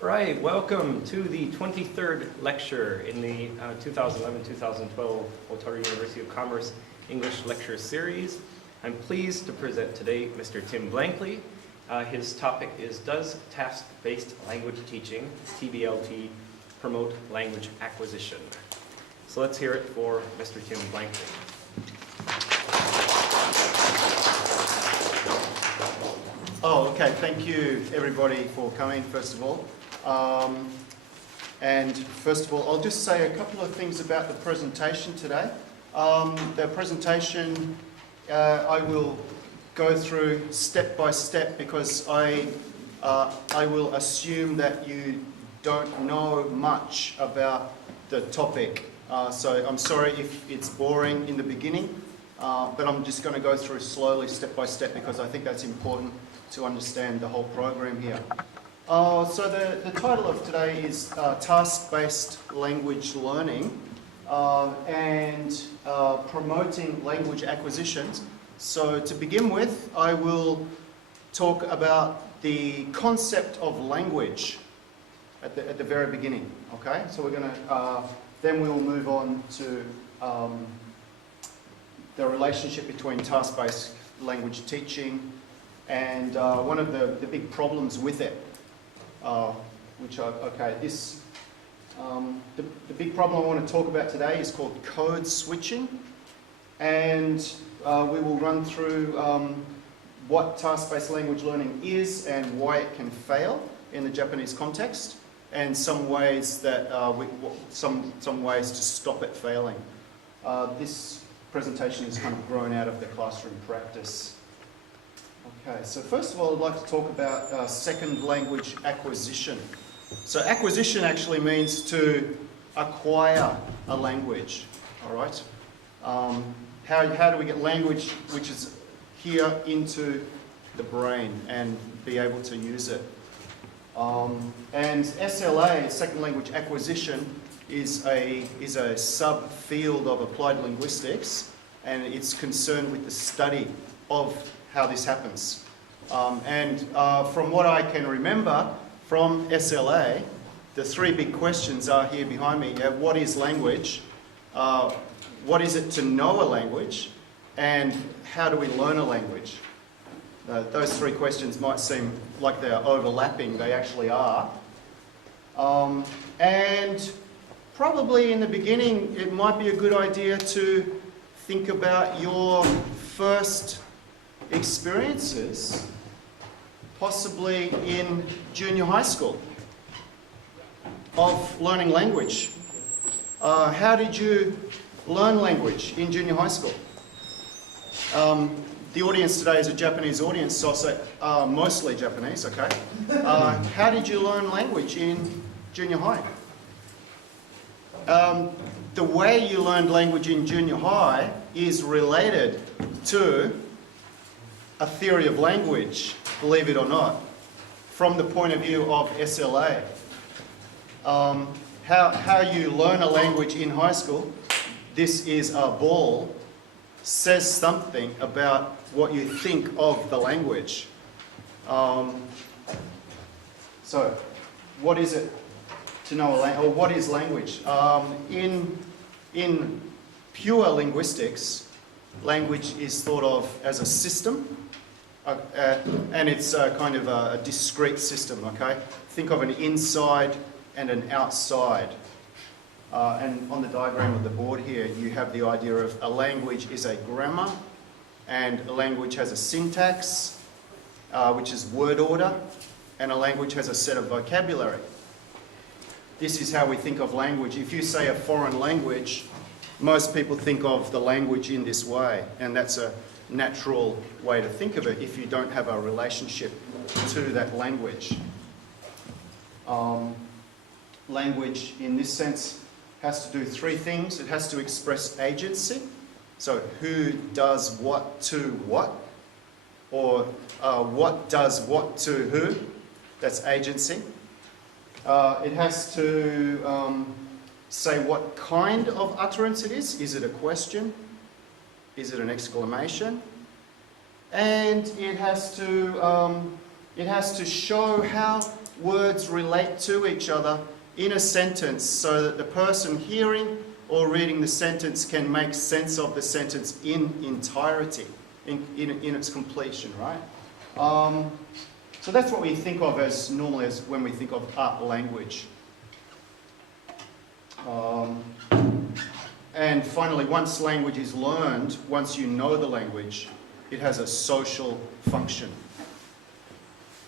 Right, welcome to the 23rd lecture in the 2011-2012 Otaru University of Commerce English Lecture Series. I'm pleased to present today Mr. Tim Blankley. His topic is Does Task-Based Language Teaching, TBLT, Promote Language Acquisition? So let's hear it for Mr. Tim Blankley. Oh, okay. Thank you, everybody, for coming, first of all. And first of all, I'll just say a couple of things about the presentation today. The presentation, I will go through step by step because I will assume that you don't know much about the topic. So I'm sorry if it's boring in the beginning, but I'm just going to go through slowly, step by step, because I think that's important to understand the whole program here. So the title of today is Task-Based Language Learning and Promoting Language Acquisitions. So to begin with, I will talk about the concept of language at the very beginning. Okay, so we're going to then we will move on to the relationship between task-based language teaching and one of the big problems with it. The big problem I want to talk about today is called code switching, and we will run through what task-based language learning is and why it can fail in the Japanese context, and some ways that some ways to stop it failing. This presentation is kind of grown out of the classroom practice. Okay, so first of all, I'd like to talk about second language acquisition. So acquisition actually means to acquire a language, all right? How do we get language which is here into the brain and be able to use it? And SLA, second language acquisition, is a subfield of applied linguistics, and it's concerned with the study of how this happens. From what I can remember from SLA, the three big questions are here behind me. What is language? What is it to know a language? And how do we learn a language? Those three questions might seem like they're overlapping. They actually are. And probably in the beginning, it might be a good idea to think about your first experiences, possibly in junior high school, of learning language. How did you learn language in junior high school? The audience today is a Japanese audience, so I'll say mostly Japanese, okay? How did you learn language in junior high? The way you learned language in junior high is related to a theory of language, believe it or not, from the point of view of SLA. How you learn a language in high school, this is a ball, says something about what you think of the language. So, what is it to know a language, or what is language? In pure linguistics, language is thought of as a system, and it's kind of a discrete system, okay? Think of an inside and an outside. And on the diagram of the board here, you have the idea of a language is a grammar, and a language has a syntax, which is word order, and a language has a set of vocabulary. This is how we think of language. If you say a foreign language, most people think of the language in this way, and that's a natural way to think of it if you don't have a relationship to that language. Language, in this sense, has to do three things. It has to express agency, so who does what to what, or what does what to who, that's agency. It has to say what kind of utterance it is. Is it a question? Is it an exclamation? And it has to show how words relate to each other in a sentence so that the person hearing or reading the sentence can make sense of the sentence in entirety, in its completion, right? So that's what we think of as normally as when we think of language. And finally, once language is learned, once you know the language, it has a social function.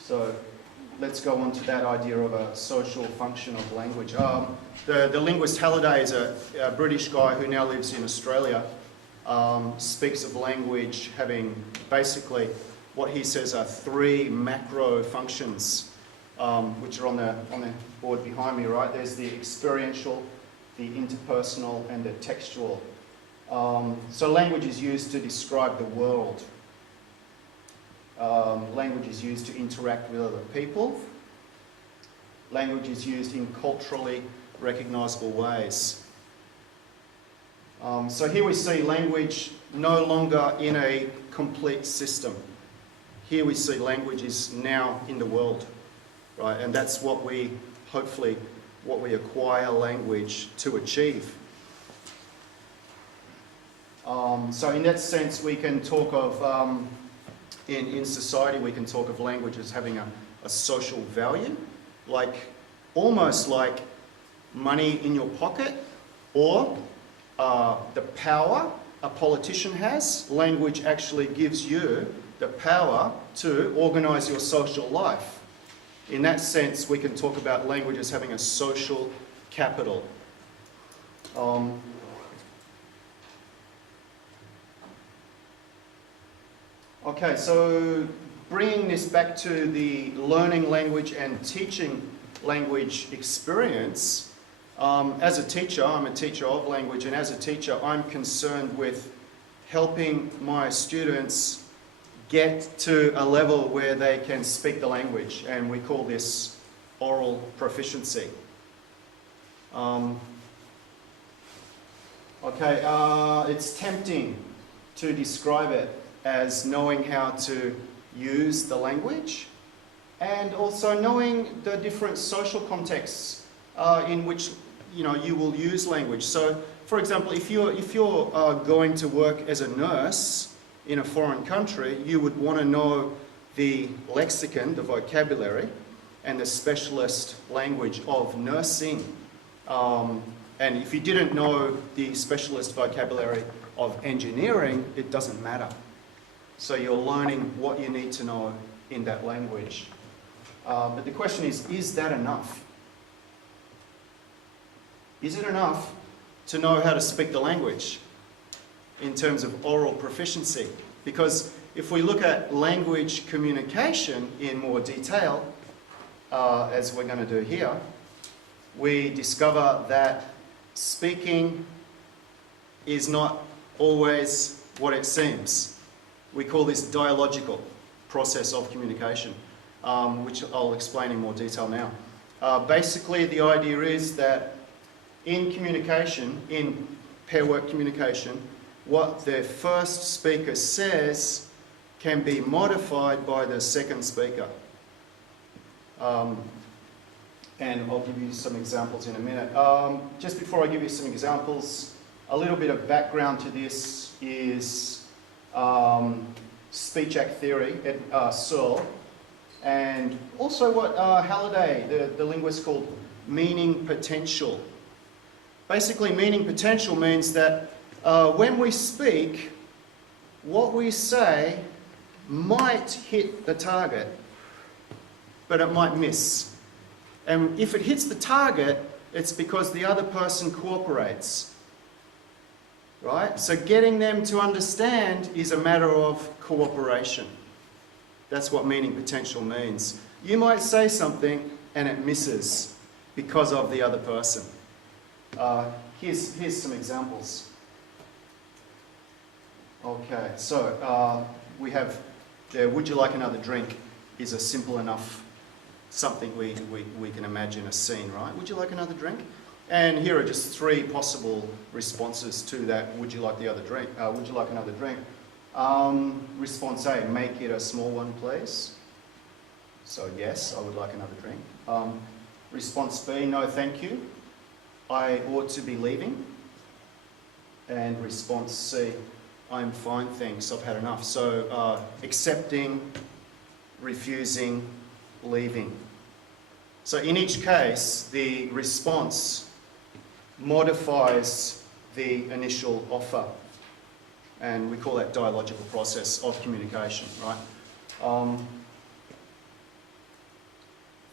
So let's go on to that idea of a social function of language. The linguist Halliday is a British guy who now lives in Australia, speaks of language having basically what he says are three macro functions, which are on the board behind me, right? There's the experiential, the interpersonal, and the textual. So language is used to describe the world. Language is used to interact with other people. Language is used in culturally recognisable ways. So here we see language no longer in a complete system. Here we see language is now in the world, right? And that's what we, hopefully, what we acquire language to achieve. So in that sense, we can talk of, in society, we can talk of language as having a social value, like almost like money in your pocket, or the power a politician has. Language actually gives you the power to organise your social life. In that sense, we can talk about language as having a social capital. Okay, so bringing this back to the learning language and teaching language experience, as a teacher, I'm a teacher of language, and as a teacher, I'm concerned with helping my students get to a level where they can speak the language, and we call this oral proficiency. It's tempting to describe it as knowing how to use the language and also knowing the different social contexts in which you will use language. So, for example, if you're going to work as a nurse in a foreign country, you would want to know the lexicon, the vocabulary, and the specialist language of nursing. And if you didn't know the specialist vocabulary of engineering, it doesn't matter. So you're learning what you need to know in that language. But the question is that enough? Is it enough to know how to speak the language in terms of oral proficiency? Because if we look at language communication in more detail, as we're going to do here, we discover that speaking is not always what it seems. We call this dialogical process of communication, which I'll explain in more detail now. Basically, the idea is that in communication, in pair work communication, what the first speaker says can be modified by the second speaker. And I'll give you some examples in a minute. Just before I give you some examples, a little bit of background to this is speech act theory at Searle, and also what Halliday, the linguist, called meaning potential. Basically, meaning potential means that when we speak, what we say might hit the target, but it might miss. And if it hits the target, it's because the other person cooperates. Right? So getting them to understand is a matter of cooperation. That's what meaning potential means. You might say something and it misses because of the other person. Here's some examples. Okay, so we have there, would you like another drink, is a simple enough something we can imagine a scene, right? Would you like another drink? And here are just three possible responses to that. Would you like the other drink? Would you like another drink? Response A, make it a small one, please. So yes, I would like another drink. Response B, no thank you. I ought to be leaving. And response C, I'm fine, thanks, I've had enough. So accepting, refusing, leaving. So in each case, the response modifies the initial offer. And we call that dialogical process of communication, right?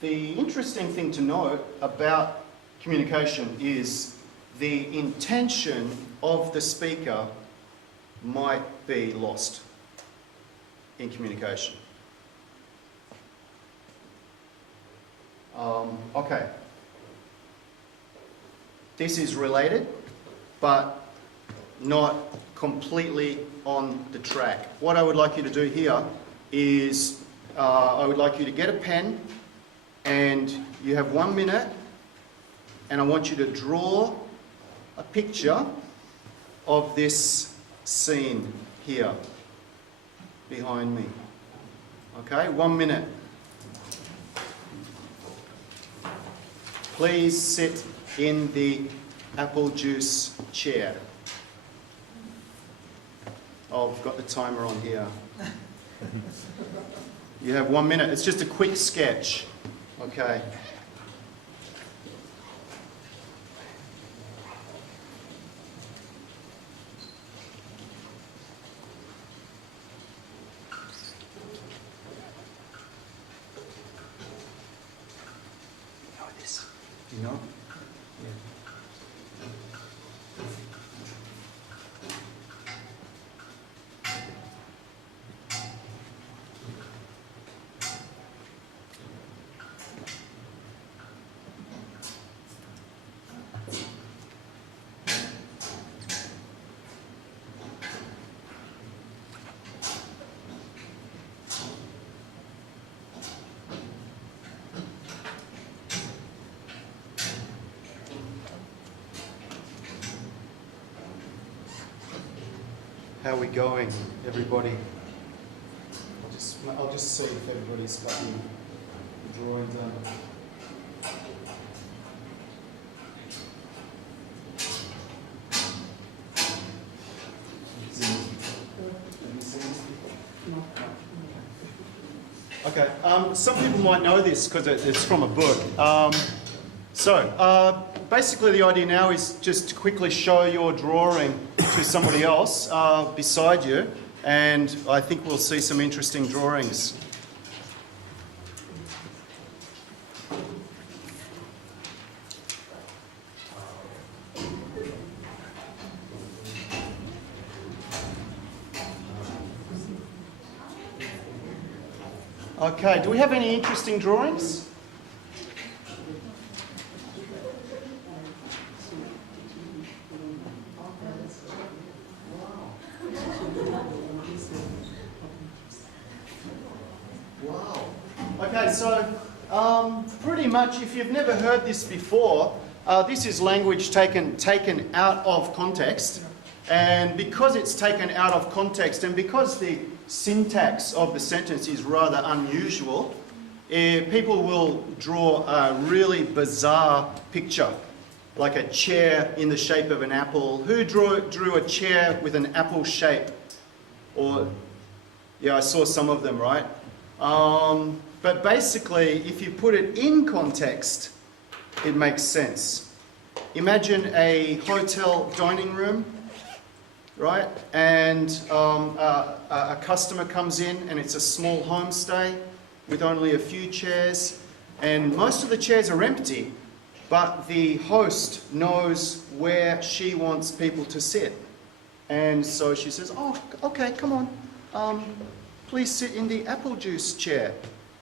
The interesting thing to note about communication is the intention of the speaker might be lost in communication. Okay. This is related, but not completely on the track. What I would like you to do here is I would like you to get a pen, and you have 1 minute, and I want you to draw a picture of this scene here behind me. Okay, 1 minute. Please sit in the apple juice chair. Oh, I've got the timer on here. You have 1 minute. It's just a quick sketch. Okay. You know? Yeah. How are we going, everybody? I'll just see if everybody's got the drawing done. Okay, some people might know this because it's from a book. Basically the idea now is just to quickly show your drawing to somebody else beside you, and I think we'll see some interesting drawings. Okay, do we have any interesting drawings? Wow. Okay, so pretty much if you've never heard this before, this is language taken out of context. And because it's taken out of context and because the syntax of the sentence is rather unusual, people will draw a really bizarre picture, like a chair in the shape of an apple. Who drew a chair with an apple shape? Or, yeah, I saw some of them, right? But basically, if you put it in context, it makes sense. Imagine a hotel dining room, right? And a customer comes in and it's a small homestay with only a few chairs, and most of the chairs are empty, but the host knows where she wants people to sit. And so she says, oh, okay, come on, please sit in the apple juice chair.